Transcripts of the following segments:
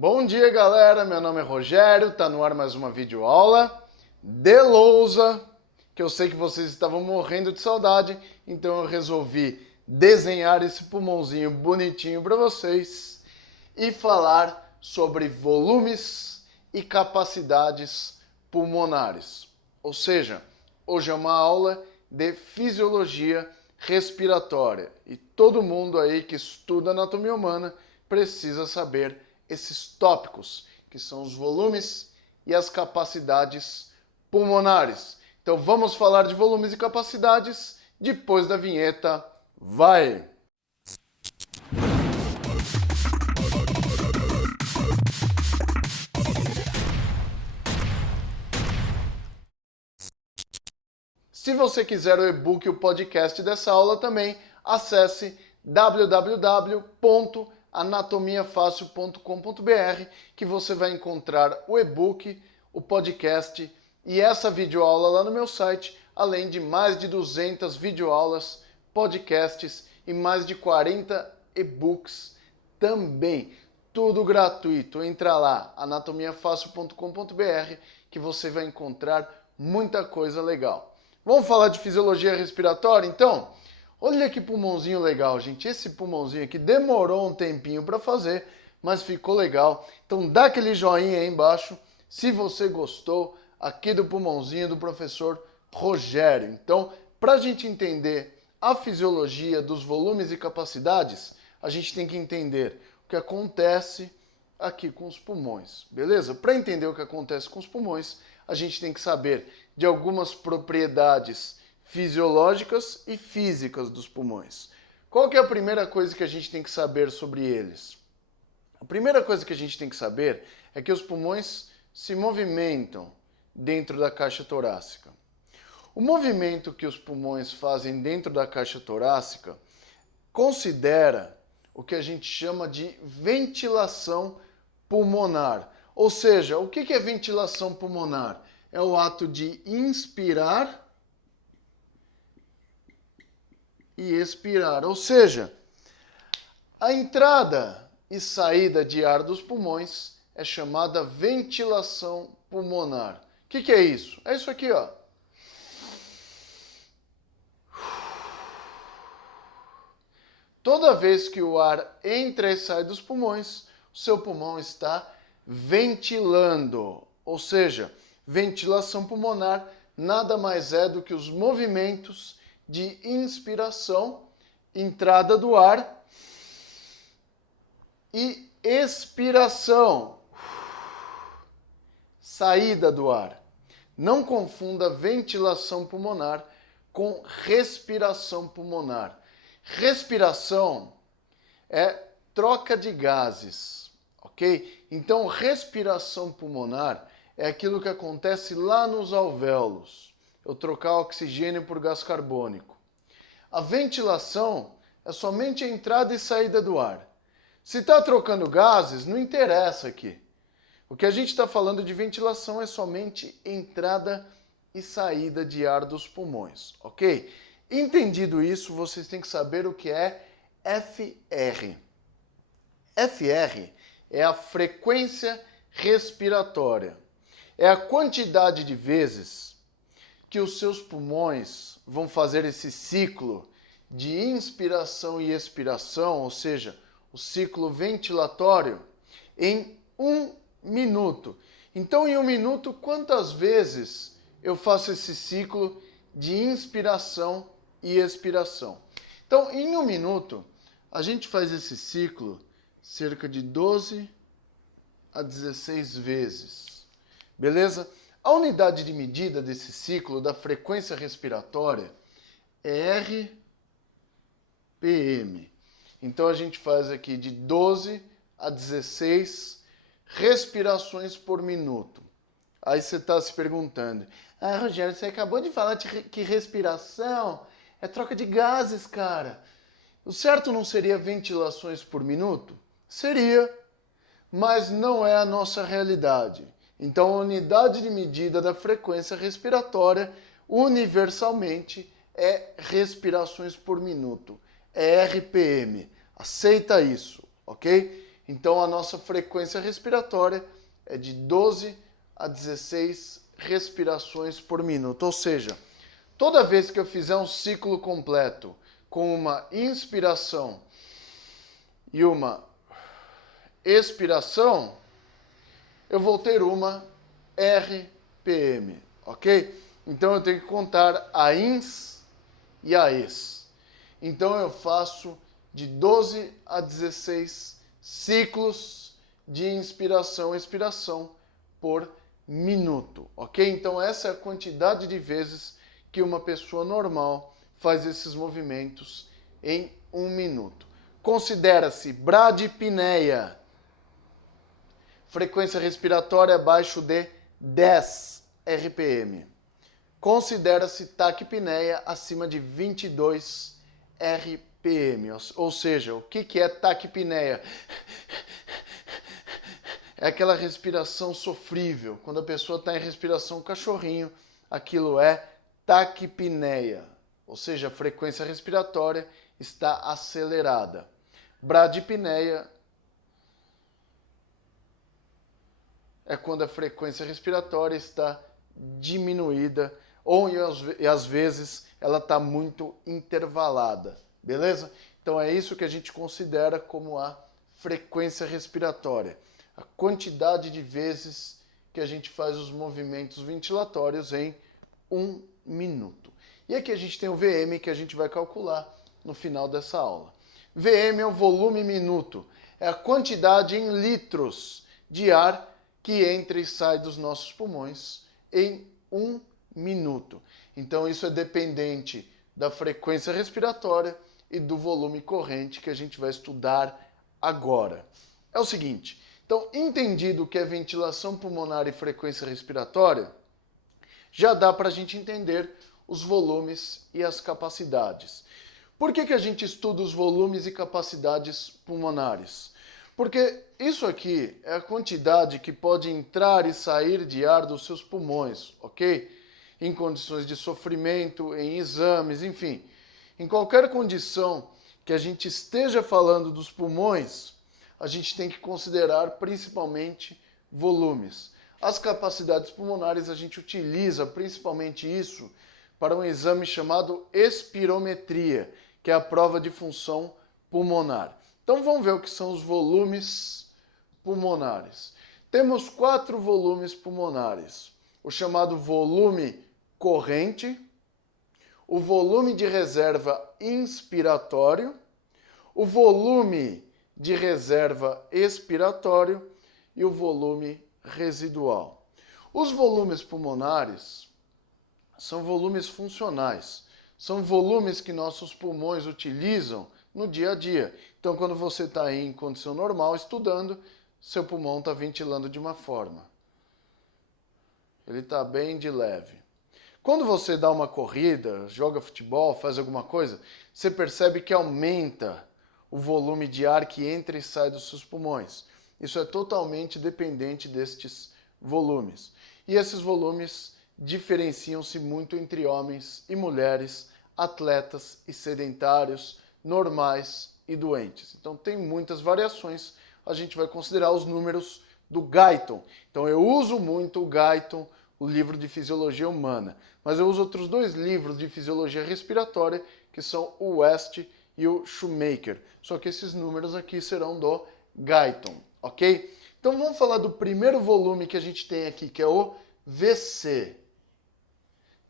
Bom dia, galera. Meu nome é Rogério, tá no ar mais uma videoaula de lousa, que eu sei que vocês estavam morrendo de saudade, então eu resolvi desenhar esse pulmãozinho bonitinho para vocês e falar sobre volumes e capacidades pulmonares. Ou seja, hoje é uma aula de fisiologia respiratória e todo mundo aí que estuda anatomia humana precisa saber esses tópicos, que são os volumes e as capacidades pulmonares. Então vamos falar de volumes e capacidades depois da vinheta. Vai! Se você quiser o e-book e o podcast dessa aula também, acesse www.anatomiafácil.com.br que você vai encontrar o e-book, o podcast e essa videoaula lá no meu site, além de mais de 200 videoaulas, podcasts e mais de 40 e-books também. Tudo gratuito. Entra lá, anatomiafácil.com.br, que você vai encontrar muita coisa legal. Vamos falar de fisiologia respiratória, então? Olha que pulmãozinho legal, gente. Esse pulmãozinho aqui demorou um tempinho para fazer, mas ficou legal. Então dá aquele joinha aí embaixo se você gostou aqui do pulmãozinho do professor Rogério. Então, para a gente entender a fisiologia dos volumes e capacidades, a gente tem que entender o que acontece aqui com os pulmões, beleza? Para entender o que acontece com os pulmões, a gente tem que saber de algumas propriedades fisiológicas e físicas dos pulmões. Qual que é a primeira coisa que a gente tem que saber sobre eles? A primeira coisa que a gente tem que saber é que os pulmões se movimentam dentro da caixa torácica. O movimento que os pulmões fazem dentro da caixa torácica considera o que a gente chama de ventilação pulmonar. Ou seja, o que é ventilação pulmonar? É o ato de inspirar e expirar. Ou seja, a entrada e saída de ar dos pulmões é chamada ventilação pulmonar. O que é isso? É isso aqui, ó. Toda vez que o ar entra e sai dos pulmões, o seu pulmão está ventilando. Ou seja, ventilação pulmonar nada mais é do que os movimentos de inspiração, entrada do ar, e expiração, saída do ar. Não confunda ventilação pulmonar com respiração pulmonar. Respiração é troca de gases, ok? Então, respiração pulmonar é aquilo que acontece lá nos alvéolos. Eu trocar oxigênio por gás carbônico. A ventilação é somente a entrada e saída do ar. Se está trocando gases, não interessa aqui. O que a gente está falando de ventilação é somente entrada e saída de ar dos pulmões, ok? Entendido isso, vocês têm que saber o que é FR. FR é a frequência respiratória. É a quantidade de vezes que os seus pulmões vão fazer esse ciclo de inspiração e expiração, ou seja, o ciclo ventilatório, em 1 minuto. Então, em 1 minuto, quantas vezes eu faço esse ciclo de inspiração e expiração? Então, em 1 minuto, a gente faz esse ciclo cerca de 12 a 16 vezes. Beleza? A unidade de medida desse ciclo da frequência respiratória é RPM. Então a gente faz aqui de 12 a 16 respirações por minuto. Aí você está se perguntando, Rogério, você acabou de falar que respiração é troca de gases, cara. O certo não seria ventilações por minuto? Seria, mas não é a nossa realidade. Então, a unidade de medida da frequência respiratória, universalmente, é respirações por minuto. É RPM. Aceita isso, ok? Então a nossa frequência respiratória é de 12 a 16 respirações por minuto. Ou seja, toda vez que eu fizer um ciclo completo com uma inspiração e uma expiração, eu vou ter uma RPM, ok? Então eu tenho que contar a ins e a ex. Então eu faço de 12 a 16 ciclos de inspiração e expiração por minuto, ok? Então essa é a quantidade de vezes que uma pessoa normal faz esses movimentos em um minuto. Considera-se bradipneia, frequência respiratória abaixo de 10 RPM. Considera-se taquipneia acima de 22 RPM. Ou seja, o que é taquipneia? É aquela respiração sofrível. Quando a pessoa está em respiração cachorrinho, aquilo é taquipneia. Ou seja, a frequência respiratória está acelerada. Bradipneia é quando a frequência respiratória está diminuída ou e às vezes ela está muito intervalada, beleza? Então é isso que a gente considera como a frequência respiratória, a quantidade de vezes que a gente faz os movimentos ventilatórios em um minuto. E aqui a gente tem o VM que a gente vai calcular no final dessa aula. VM é o volume minuto, é a quantidade em litros de ar que entra e sai dos nossos pulmões em um minuto. Então isso é dependente da frequência respiratória e do volume corrente que a gente vai estudar agora. É o seguinte, então entendido o que é ventilação pulmonar e frequência respiratória, já dá para a gente entender os volumes e as capacidades. Por que a gente estuda os volumes e capacidades pulmonares? Porque isso aqui é a quantidade que pode entrar e sair de ar dos seus pulmões, ok? Em condições de sofrimento, em exames, enfim. Em qualquer condição que a gente esteja falando dos pulmões, a gente tem que considerar principalmente volumes. As capacidades pulmonares a gente utiliza principalmente isso para um exame chamado espirometria, que é a prova de função pulmonar. Então vamos ver o que são os volumes pulmonares. Temos 4 volumes pulmonares. O chamado volume corrente, o volume de reserva inspiratório, o volume de reserva expiratório e o volume residual. Os volumes pulmonares são volumes funcionais. São volumes que nossos pulmões utilizam no dia a dia. Então, quando você está aí em condição normal, estudando, seu pulmão está ventilando de uma forma. Ele está bem de leve. Quando você dá uma corrida, joga futebol, faz alguma coisa, você percebe que aumenta o volume de ar que entra e sai dos seus pulmões. Isso é totalmente dependente destes volumes. E esses volumes diferenciam-se muito entre homens e mulheres, atletas e sedentários, normais e doentes. Então tem muitas variações, a gente vai considerar os números do Guyton. Então eu uso muito o Guyton, o livro de Fisiologia Humana, mas eu uso outros 2 livros de Fisiologia Respiratória, que são o West e o Shoemaker. Só que esses números aqui serão do Guyton, ok? Então vamos falar do primeiro volume que a gente tem aqui, que é o VC,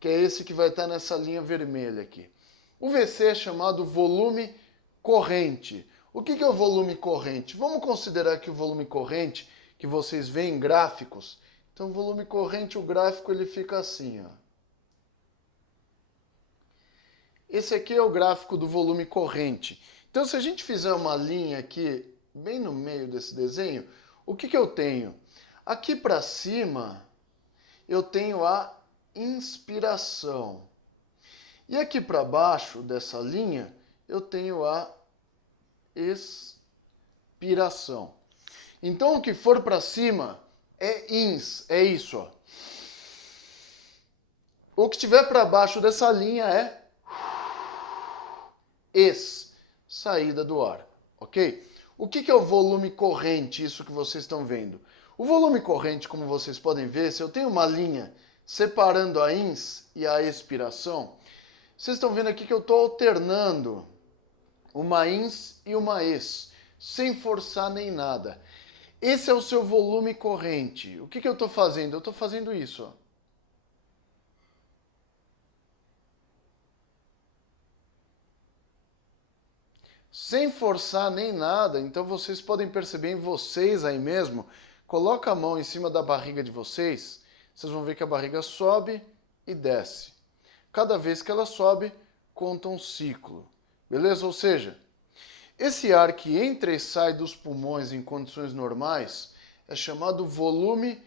que é esse que vai estar nessa linha vermelha aqui. O VC é chamado volume corrente. O que é o volume corrente? Vamos considerar que o volume corrente, que vocês veem em gráficos, então o volume corrente, o gráfico ele fica assim, ó. Esse aqui é o gráfico do volume corrente. Então se a gente fizer uma linha aqui, bem no meio desse desenho, o que eu tenho? Aqui para cima, eu tenho a inspiração. E aqui para baixo dessa linha, eu tenho a expiração. Então, o que for para cima é ins, é isso, ó. O que estiver para baixo dessa linha é ex, saída do ar, ok? O que é o volume corrente, isso que vocês estão vendo? O volume corrente, como vocês podem ver, se eu tenho uma linha separando a ins e a expiração, vocês estão vendo aqui que eu estou alternando uma ins e uma ex, sem forçar nem nada. Esse é o seu volume corrente. O que eu estou fazendo? Eu estou fazendo isso, ó. Sem forçar nem nada, então vocês podem perceber em vocês aí mesmo, coloca a mão em cima da barriga de vocês, vocês vão ver que a barriga sobe e desce. Cada vez que ela sobe, conta um ciclo, beleza? Ou seja, esse ar que entra e sai dos pulmões em condições normais é chamado volume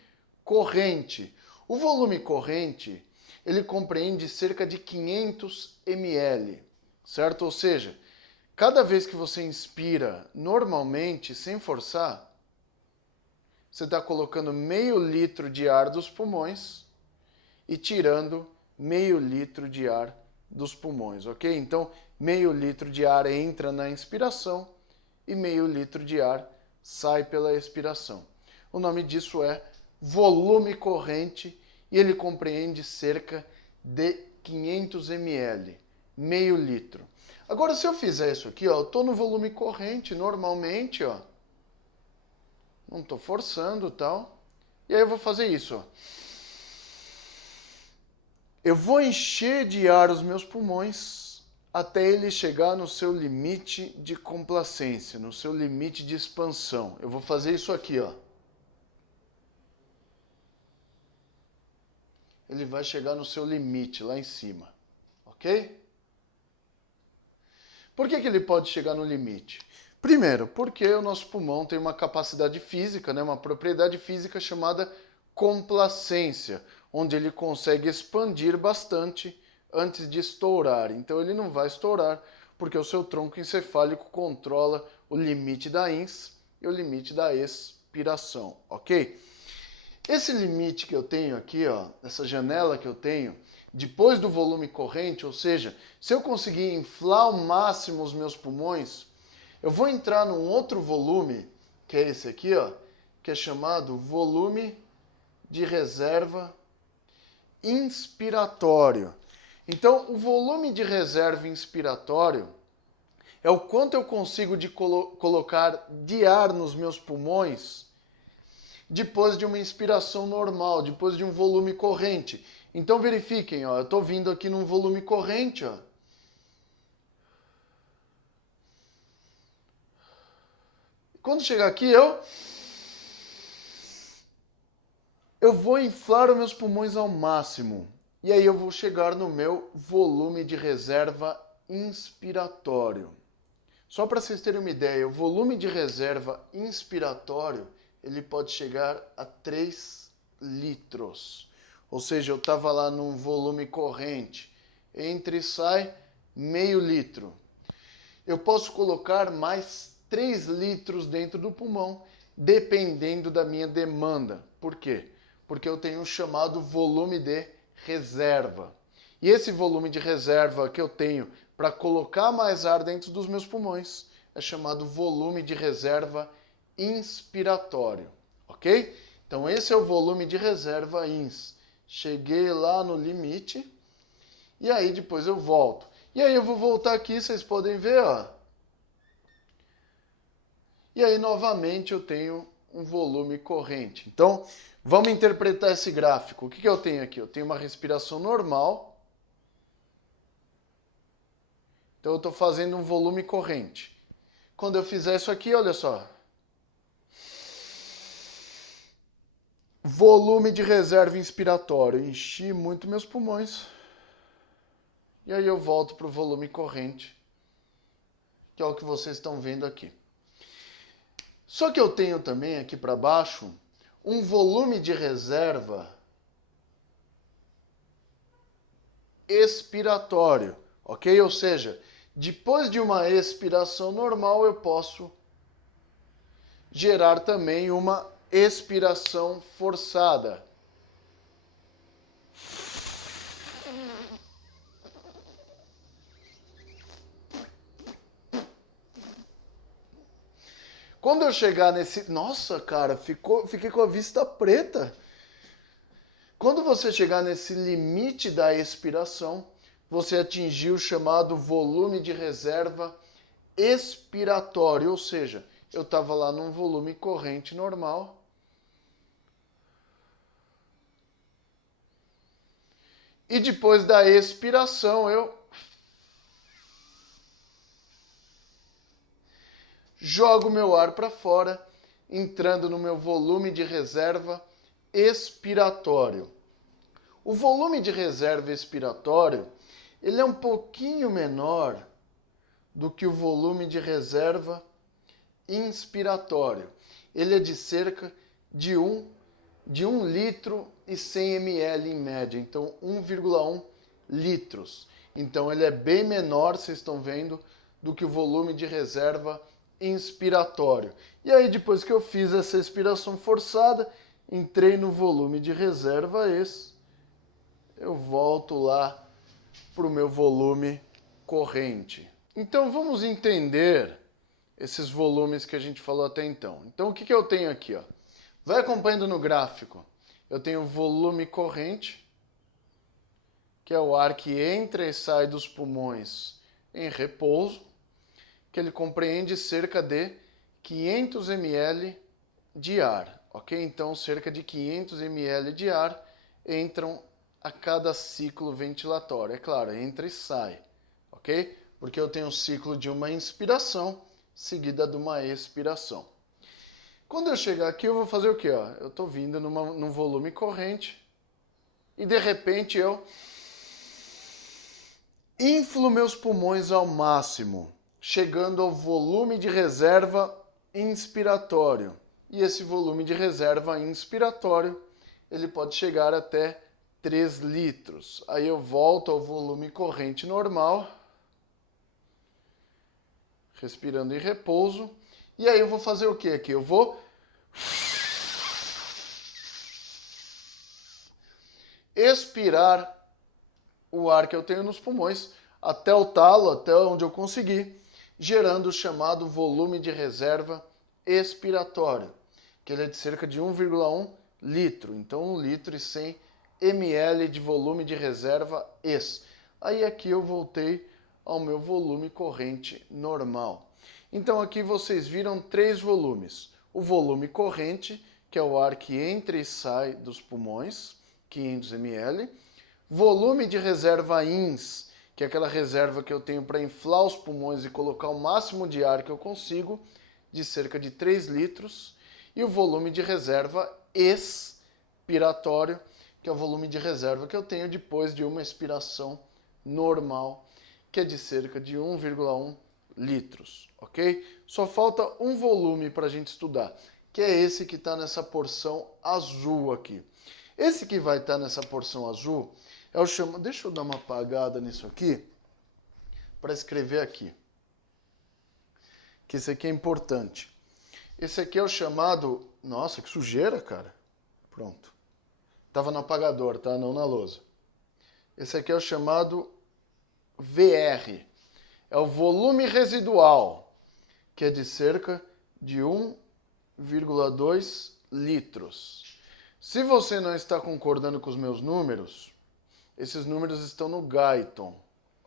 corrente. O volume corrente, ele compreende cerca de 500 ml, certo? Ou seja, cada vez que você inspira normalmente, sem forçar, você está colocando meio litro de ar dos pulmões e tirando meio litro de ar dos pulmões, ok? Então, meio litro de ar entra na inspiração e meio litro de ar sai pela expiração. O nome disso é volume corrente e ele compreende cerca de 500 ml, meio litro. Agora, se eu fizer isso aqui, ó, eu estou no volume corrente normalmente, ó. Não estou forçando e tal. E aí eu vou fazer isso, ó. Eu vou encher de ar os meus pulmões até ele chegar no seu limite de complacência, no seu limite de expansão. Eu vou fazer isso aqui, ó. Ele vai chegar no seu limite, lá em cima. Ok? Por que ele pode chegar no limite? Primeiro, porque o nosso pulmão tem uma capacidade física, né, uma propriedade física chamada complacência, onde ele consegue expandir bastante antes de estourar. Então ele não vai estourar, porque o seu tronco encefálico controla o limite da ins e o limite da expiração, ok? Esse limite que eu tenho aqui, ó, essa janela que eu tenho, depois do volume corrente, ou seja, se eu conseguir inflar ao máximo os meus pulmões, eu vou entrar num outro volume, que é esse aqui, ó, que é chamado volume de reserva inspiratório. Então, o volume de reserva inspiratório é o quanto eu consigo de colocar de ar nos meus pulmões depois de uma inspiração normal, depois de um volume corrente. Então verifiquem, ó, eu estou vindo aqui num volume corrente, ó. Quando chegar aqui, eu vou inflar os meus pulmões ao máximo. E aí eu vou chegar no meu volume de reserva inspiratório. Só para vocês terem uma ideia, o volume de reserva inspiratório, ele pode chegar a 3 litros. Ou seja, eu estava lá num volume corrente, entra e sai meio litro. Eu posso colocar mais 3 litros dentro do pulmão, dependendo da minha demanda. Por quê? Porque eu tenho um chamado volume de reserva. E esse volume de reserva que eu tenho para colocar mais ar dentro dos meus pulmões é chamado volume de reserva inspiratório, ok? Então esse é o volume de reserva ins. Cheguei lá no limite e aí depois eu volto. E aí eu vou voltar aqui, vocês podem ver, ó. E aí novamente eu tenho um volume corrente. Então, vamos interpretar esse gráfico. O que eu tenho aqui? Eu tenho uma respiração normal. Então eu estou fazendo um volume corrente. Quando eu fizer isso aqui, olha só. Volume de reserva inspiratório. Enchi muito meus pulmões. E aí eu volto para o volume corrente, que é o que vocês estão vendo aqui. Só que eu tenho também aqui para baixo um volume de reserva expiratório, ok? Ou seja, depois de uma expiração normal, eu posso gerar também uma expiração forçada. Quando eu chegar nesse... Nossa, cara, fiquei com a vista preta. Quando você chegar nesse limite da expiração, você atingiu o chamado volume de reserva expiratório, ou seja, eu estava lá num volume corrente normal. E depois da expiração, eu jogo meu ar para fora, entrando no meu volume de reserva expiratório. O volume de reserva expiratório, ele é um pouquinho menor do que o volume de reserva inspiratório. Ele é de cerca de 1 litro e 100 ml em média, então 1,1 litros. Então ele é bem menor, vocês estão vendo, do que o volume de reserva inspiratório. E aí depois que eu fiz essa expiração forçada, entrei no volume de reserva eu volto lá para o meu volume corrente. Então vamos entender esses volumes que a gente falou até então. Então o que eu tenho aqui? Ó? Vai acompanhando no gráfico. Eu tenho volume corrente, que é o ar que entra e sai dos pulmões em repouso, que ele compreende cerca de 500 ml de ar, ok? Então cerca de 500 ml de ar entram a cada ciclo ventilatório. É claro, entra e sai, ok? Porque eu tenho um ciclo de uma inspiração seguida de uma expiração. Quando eu chegar aqui, eu vou fazer o quê? Ó? Eu estou vindo num volume corrente e, de repente, eu inflo meus pulmões ao máximo, chegando ao volume de reserva inspiratório. E esse volume de reserva inspiratório, ele pode chegar até 3 litros. Aí eu volto ao volume corrente normal, respirando em repouso. E aí eu vou fazer o que aqui? Eu vou expirar o ar que eu tenho nos pulmões até o talo, até onde eu conseguir, gerando o chamado volume de reserva expiratório, que ele é de cerca de 1,1 litro. Então 1 litro e 100 ml de volume de reserva ex. Aí aqui eu voltei ao meu volume corrente normal. Então aqui vocês viram 3 volumes. O volume corrente, que é o ar que entra e sai dos pulmões, 500 ml. Volume de reserva ins, que é aquela reserva que eu tenho para inflar os pulmões e colocar o máximo de ar que eu consigo, de cerca de 3 litros. E o volume de reserva expiratório, que é o volume de reserva que eu tenho depois de uma expiração normal, que é de cerca de 1,1 litros, ok? Só falta um volume para a gente estudar, que é esse que está nessa porção azul aqui. Esse que vai estar nessa porção azul é o chamado... Deixa eu dar uma apagada nisso aqui para escrever aqui, que esse aqui é importante. Esse aqui é o chamado... Nossa, que sujeira, cara. Pronto. Tava no apagador, tá? Não na lousa. Esse aqui é o chamado VR. É o volume residual, que é de cerca de 1,2 litros. Se você não está concordando com os meus números, esses números estão no Guyton,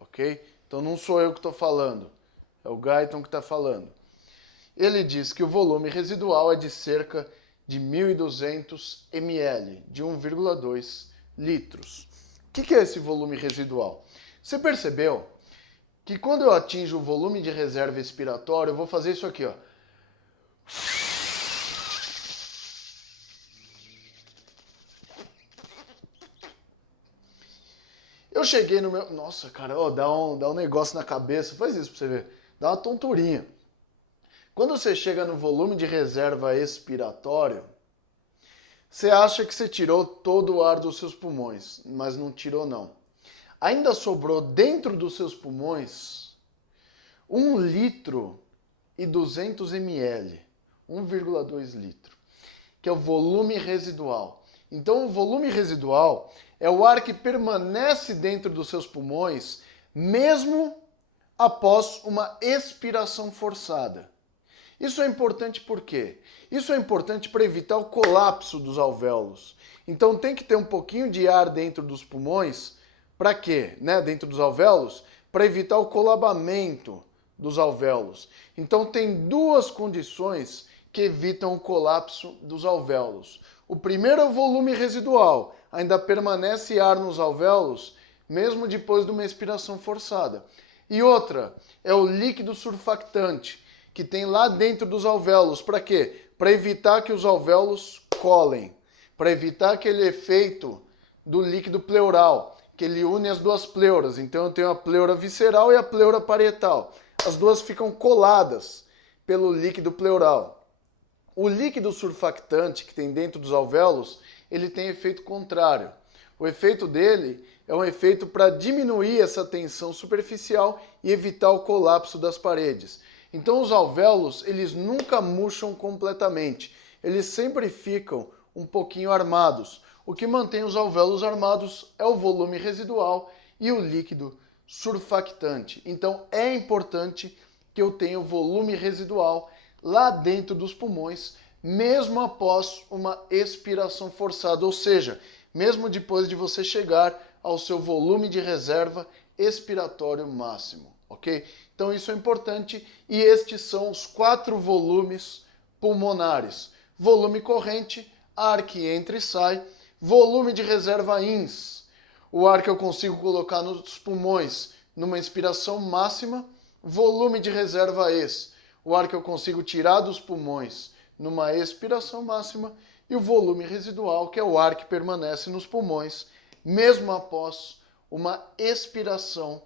ok? Então não sou eu que estou falando, é o Guyton que está falando. Ele diz que o volume residual é de cerca de 1.200 ml, de 1,2 litros. O que é esse volume residual? Você percebeu que quando eu atinjo o volume de reserva expiratória, eu vou fazer isso aqui, ó. Eu cheguei no meu... Nossa, cara, ó, dá um negócio na cabeça. Faz isso pra você ver. Dá uma tonturinha. Quando você chega no volume de reserva expiratório, você acha que você tirou todo o ar dos seus pulmões, mas não tirou, não. Ainda sobrou dentro dos seus pulmões 1 litro e 200 ml, 1,2 litro, que é o volume residual. Então, o volume residual é o ar que permanece dentro dos seus pulmões, mesmo após uma expiração forçada. Isso é importante por quê? Isso é importante para evitar o colapso dos alvéolos. Então tem que ter um pouquinho de ar dentro dos pulmões, para quê? Dentro dos alvéolos, para evitar o colabamento dos alvéolos. Então tem duas condições que evitam o colapso dos alvéolos. O primeiro é o volume residual, ainda permanece ar nos alvéolos, mesmo depois de uma expiração forçada. E outra é o líquido surfactante, que tem lá dentro dos alvéolos. Para quê? Para evitar que os alvéolos colem, para evitar aquele efeito do líquido pleural, que ele une as duas pleuras. Então eu tenho a pleura visceral e a pleura parietal. As duas ficam coladas pelo líquido pleural. O líquido surfactante que tem dentro dos alvéolos, ele tem efeito contrário. O efeito dele é um efeito para diminuir essa tensão superficial e evitar o colapso das paredes. Então os alvéolos, eles nunca murcham completamente. Eles sempre ficam um pouquinho armados. O que mantém os alvéolos armados é o volume residual e o líquido surfactante. Então é importante que eu tenha o volume residual lá dentro dos pulmões, mesmo após uma expiração forçada, ou seja, mesmo depois de você chegar ao seu volume de reserva expiratório máximo, ok? Então isso é importante e estes são os 4 volumes pulmonares. Volume corrente, ar que entra e sai. Volume de reserva INS, o ar que eu consigo colocar nos pulmões numa inspiração máxima. Volume de reserva EX, o ar que eu consigo tirar dos pulmões numa expiração máxima. E o volume residual, que é o ar que permanece nos pulmões, mesmo após uma expiração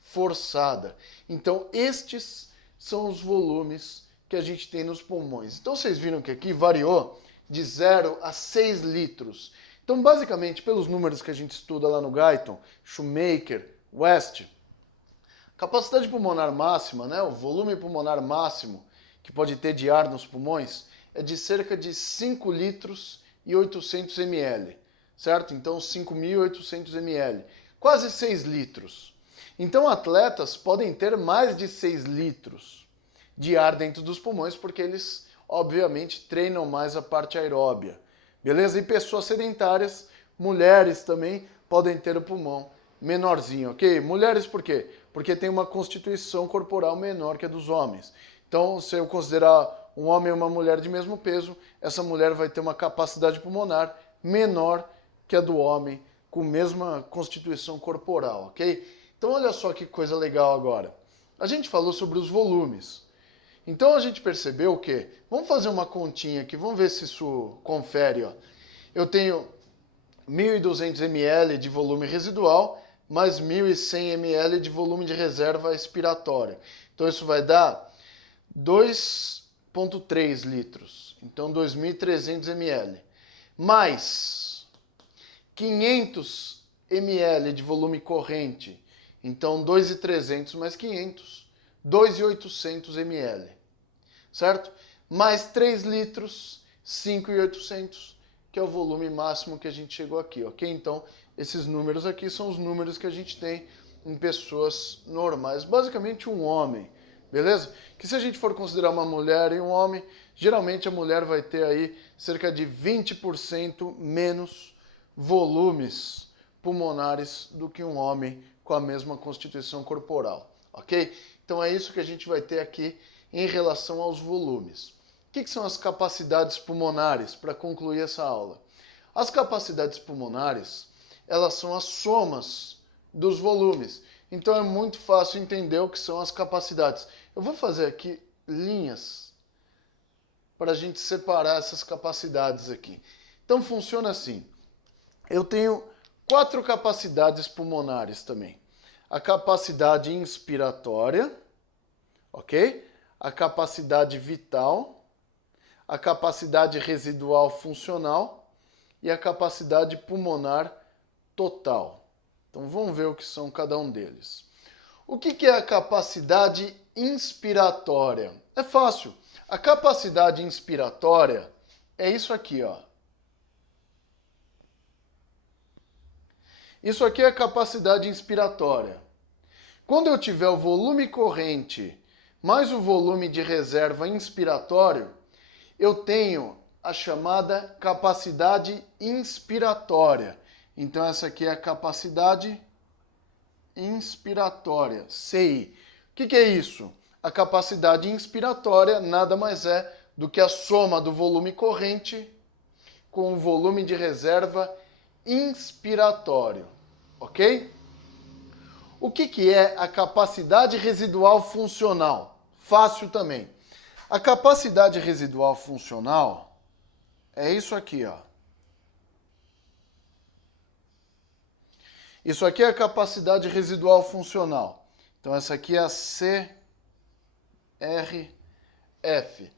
forçada. Então, estes são os volumes que a gente tem nos pulmões. Então, vocês viram que aqui variou de 0 a 6 litros. Então, basicamente, pelos números que a gente estuda lá no Guyton, Shoemaker, West, capacidade pulmonar máxima, o volume pulmonar máximo que pode ter de ar nos pulmões, é de cerca de 5 litros e 800 ml, certo? Então 5.800 ml, quase 6 litros. Então atletas podem ter mais de 6 litros de ar dentro dos pulmões, porque eles, obviamente, treinam mais a parte aeróbia, beleza? E pessoas sedentárias, mulheres também, podem ter o pulmão menorzinho, ok? Mulheres por quê? Porque tem uma constituição corporal menor que a dos homens. Então, se eu considerar um homem e uma mulher de mesmo peso, essa mulher vai ter uma capacidade pulmonar menor que a do homem, com a mesma constituição corporal, ok? Então olha só que coisa legal agora. A gente falou sobre os volumes. Então a gente percebeu que, vamos fazer uma continha aqui, vamos ver se isso confere. Ó. Eu tenho 1.200 ml de volume residual, mais 1.100 ml de volume de reserva expiratória. Então isso vai dar 2,3 litros, então 2.300 ml, mais 500 ml de volume corrente, então 2.300 mais 500, 2.800 ml, certo? Mais 3 litros, 5.800, que é o volume máximo que a gente chegou aqui, ok? Então, esses números aqui são os números que a gente tem em pessoas normais, basicamente um homem, beleza? Que se a gente for considerar uma mulher e um homem, geralmente a mulher vai ter aí cerca de 20% menos volumes pulmonares do que um homem com a mesma constituição corporal, ok? Então é isso que a gente vai ter aqui em relação aos volumes. O que são as capacidades pulmonares, para concluir essa aula? As capacidades pulmonares, elas são as somas dos volumes. Então é muito fácil entender o que são as capacidades. Eu vou fazer aqui linhas para a gente separar essas capacidades aqui. Então funciona assim. Eu tenho 4 capacidades pulmonares também. A capacidade inspiratória, ok? A capacidade vital, a capacidade residual funcional e a capacidade pulmonar total. Então vamos ver o que são cada um deles. O que é a capacidade inspiratória? É fácil. A capacidade inspiratória é isso aqui, ó. Isso aqui é a capacidade inspiratória. Quando eu tiver o volume corrente mais o volume de reserva inspiratório, eu tenho a chamada capacidade inspiratória. Então essa aqui é a capacidade inspiratória, CI. O que é isso? A capacidade inspiratória nada mais é do que a soma do volume corrente com o volume de reserva inspiratório, ok? O que é a capacidade residual funcional? Fácil também. A capacidade residual funcional é isso aqui, ó. Isso aqui é a capacidade residual funcional. Então essa aqui é a CRF.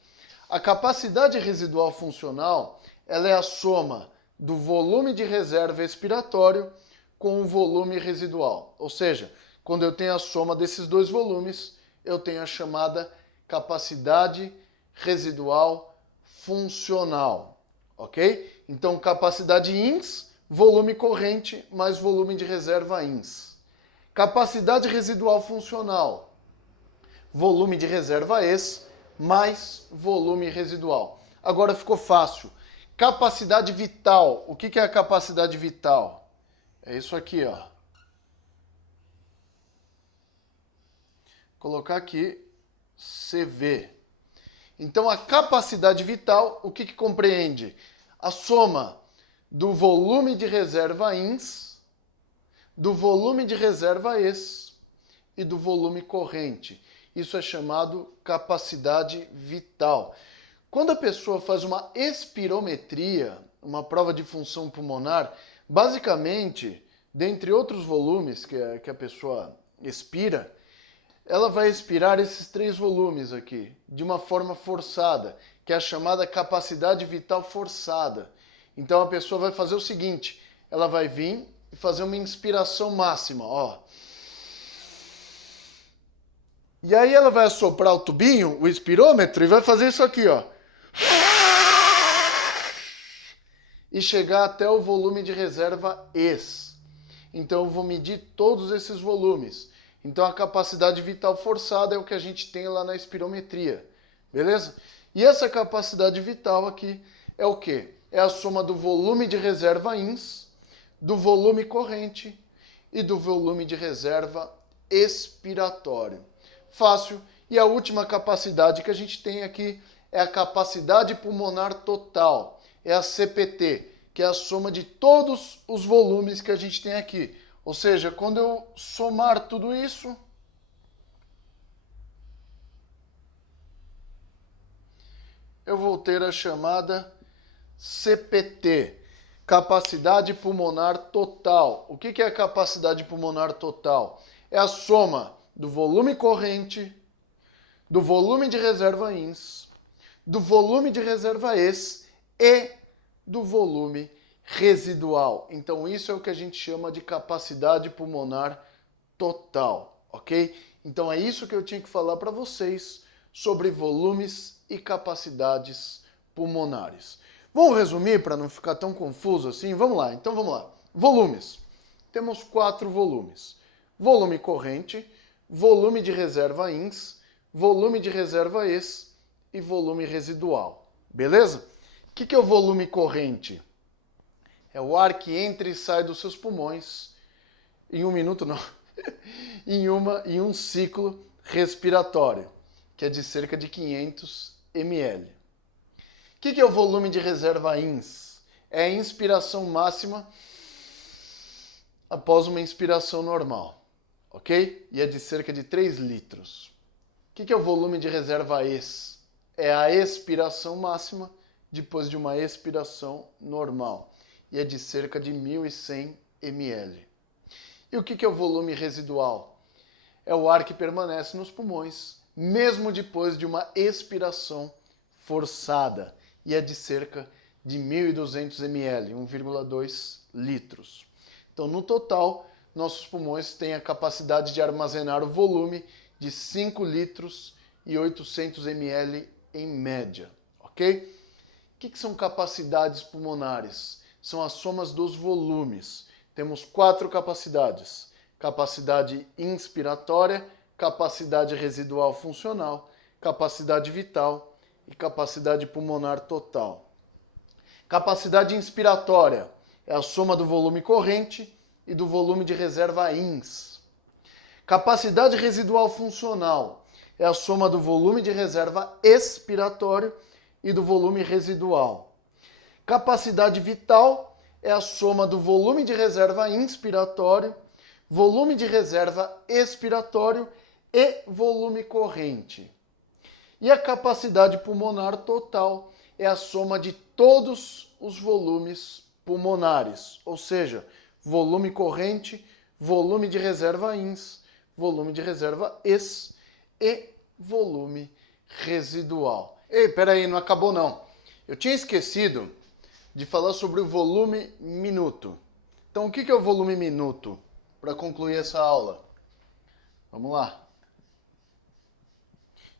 A capacidade residual funcional, ela é a soma do volume de reserva expiratório com o volume residual. Ou seja, quando eu tenho a soma desses dois volumes, eu tenho a chamada capacidade residual funcional, ok? Então, capacidade ins, volume corrente mais volume de reserva ins. Capacidade residual funcional, volume de reserva ex mais volume residual. Agora ficou fácil. Capacidade vital. O que é a capacidade vital? É isso aqui, ó. Vou colocar aqui CV. Então a capacidade vital, o que compreende? A soma do volume de reserva ins, do volume de reserva ex e do volume corrente. Isso é chamado capacidade vital. Quando a pessoa faz uma espirometria, uma prova de função pulmonar, basicamente, dentre outros volumes que a pessoa expira, ela vai expirar esses 3 volumes aqui, de uma forma forçada, que é a chamada capacidade vital forçada. Então a pessoa vai fazer o seguinte, ela vai vir e fazer uma inspiração máxima, ó. E aí ela vai assoprar o tubinho, o espirômetro, e vai fazer isso aqui, ó. E chegar até o volume de reserva ex. Então eu vou medir todos esses volumes. Então a capacidade vital forçada é o que a gente tem lá na espirometria, beleza? E essa capacidade vital aqui é o quê? É a soma do volume de reserva ins, do volume corrente e do volume de reserva expiratório. Fácil. E a última capacidade que a gente tem aqui é a capacidade pulmonar total, é a CPT, que é a soma de todos os volumes que a gente tem aqui. Ou seja, quando eu somar tudo isso, eu vou ter a chamada CPT, capacidade pulmonar total. O que é a capacidade pulmonar total? É a soma do volume corrente, do volume de reserva ins, do volume de reserva ex e do volume residual. Então isso é o que a gente chama de capacidade pulmonar total, ok? Então é isso que eu tinha que falar para vocês sobre volumes e capacidades pulmonares. Vamos resumir para não ficar tão confuso assim? Vamos lá, então vamos lá. Volumes. Temos 4 volumes. Volume corrente, volume de reserva ins, volume de reserva ex e volume residual. Beleza? O que é o volume corrente? É o ar que entra e sai dos seus pulmões em um minuto, não, em um ciclo respiratório, que é de cerca de 500 ml. O que é o volume de reserva ins? É a inspiração máxima após uma inspiração normal, ok? E é de cerca de 3 litros. O que é o volume de reserva ex? É a expiração máxima depois de uma expiração normal. E é de cerca de 1.100 ml. E o que é o volume residual? É o ar que permanece nos pulmões, mesmo depois de uma expiração forçada. E é de cerca de 1.200 ml, 1,2 litros. Então, no total, nossos pulmões têm a capacidade de armazenar o volume de 5 litros e 800 ml em média, ok? O que são capacidades pulmonares? São as somas dos volumes. Temos 4 capacidades. Capacidade inspiratória, capacidade residual funcional, capacidade vital e capacidade pulmonar total. Capacidade inspiratória é a soma do volume corrente e do volume de reserva INS. Capacidade residual funcional é a soma do volume de reserva expiratório e do volume residual. Capacidade vital é a soma do volume de reserva inspiratório, volume de reserva expiratório e volume corrente. E a capacidade pulmonar total é a soma de todos os volumes pulmonares, ou seja, volume corrente, volume de reserva ins, volume de reserva ex e volume residual. Ei, peraí, não acabou não. Eu tinha esquecido de falar sobre o volume minuto. Então, o que é o volume minuto? Para concluir essa aula. Vamos lá.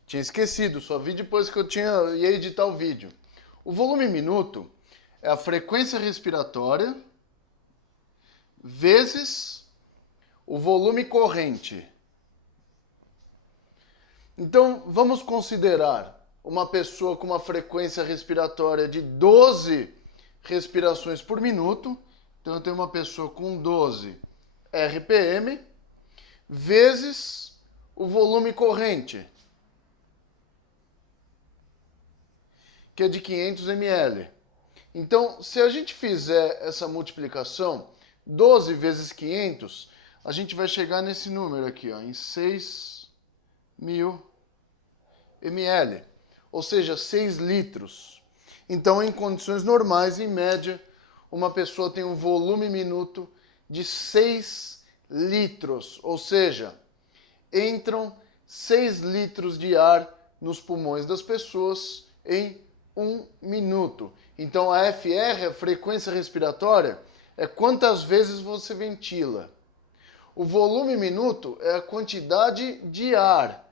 Tinha esquecido, só vi depois que ia editar o vídeo. O volume minuto é a frequência respiratória vezes o volume corrente. Então, vamos considerar uma pessoa com uma frequência respiratória de 12 respirações por minuto. Então, eu tenho uma pessoa com 12 RPM vezes o volume corrente, que é de 500 ml. Então, se a gente fizer essa multiplicação, 12 vezes 500, a gente vai chegar nesse número aqui, ó, em 6.000 ml, ou seja, 6 litros. Então, em condições normais, em média, uma pessoa tem um volume minuto de 6 litros, ou seja, entram 6 litros de ar nos pulmões das pessoas em 1 minuto. Então, a FR, a frequência respiratória, é quantas vezes você ventila. O volume minuto é a quantidade de ar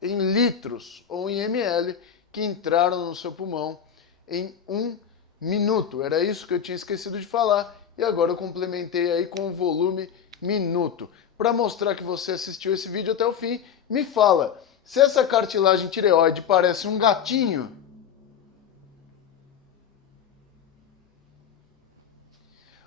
em litros ou em ml que entraram no seu pulmão em 1 minuto. Era isso que eu tinha esquecido de falar e agora eu complementei aí com o volume minuto. Para mostrar que você assistiu esse vídeo até o fim, me fala, se essa cartilagem tireoide parece um gatinho,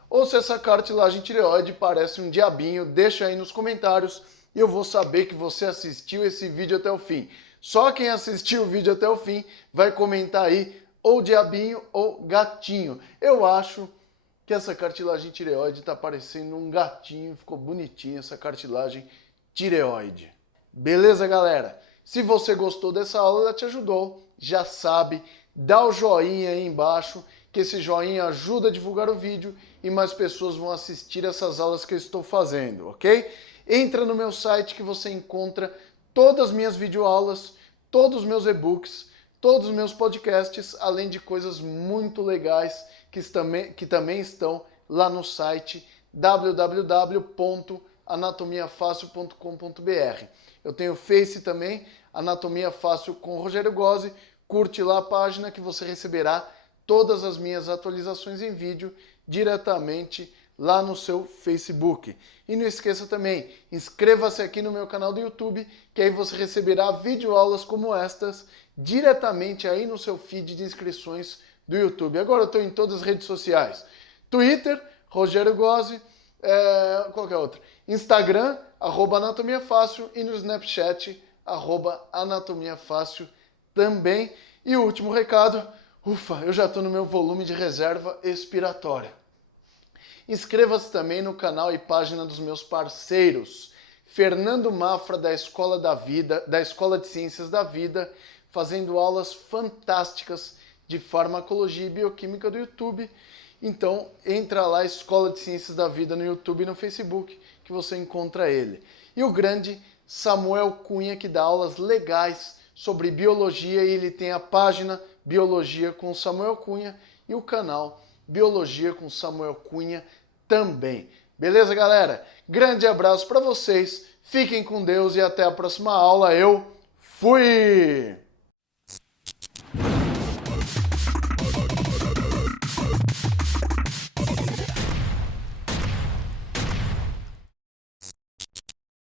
ou se essa cartilagem tireoide parece um diabinho, deixa aí nos comentários e eu vou saber que você assistiu esse vídeo até o fim. Só quem assistiu o vídeo até o fim vai comentar aí ou diabinho ou gatinho. Eu acho que essa cartilagem tireoide está parecendo um gatinho, ficou bonitinha essa cartilagem tireoide. Beleza, galera? Se você gostou dessa aula, ela te ajudou, já sabe, dá o joinha aí embaixo, que esse joinha ajuda a divulgar o vídeo e mais pessoas vão assistir essas aulas que eu estou fazendo, ok? Entra no meu site que você encontra todas as minhas videoaulas, todos os meus e-books, todos os meus podcasts, além de coisas muito legais que também estão lá no site www.anatomiafácil.com.br. Eu tenho o Face também, Anatomia Fácil com Rogério Gozzi. Curte lá a página que você receberá todas as minhas atualizações em vídeo diretamente lá no seu Facebook. E não esqueça também, inscreva-se aqui no meu canal do YouTube, que aí você receberá videoaulas como estas diretamente aí no seu feed de inscrições do YouTube. Agora eu estou em todas as redes sociais. Twitter, Rogério Gozzi, qual que é outra? Instagram, @anatomiafácil e no Snapchat, @anatomiafácil também. E o último recado, ufa, eu já estou no meu volume de reserva expiratória. Inscreva-se também no canal e página dos meus parceiros. Fernando Mafra, da Escola da Vida, da Escola de Ciências da Vida, fazendo aulas fantásticas de farmacologia e bioquímica do YouTube. Então, entra lá, Escola de Ciências da Vida, no YouTube e no Facebook, que você encontra ele. E o grande Samuel Cunha, que dá aulas legais sobre biologia, e ele tem a página Biologia com Samuel Cunha e o canal Biologia com Samuel Cunha também. Beleza, galera? Grande abraço para vocês, fiquem com Deus e até a próxima aula. Eu fui!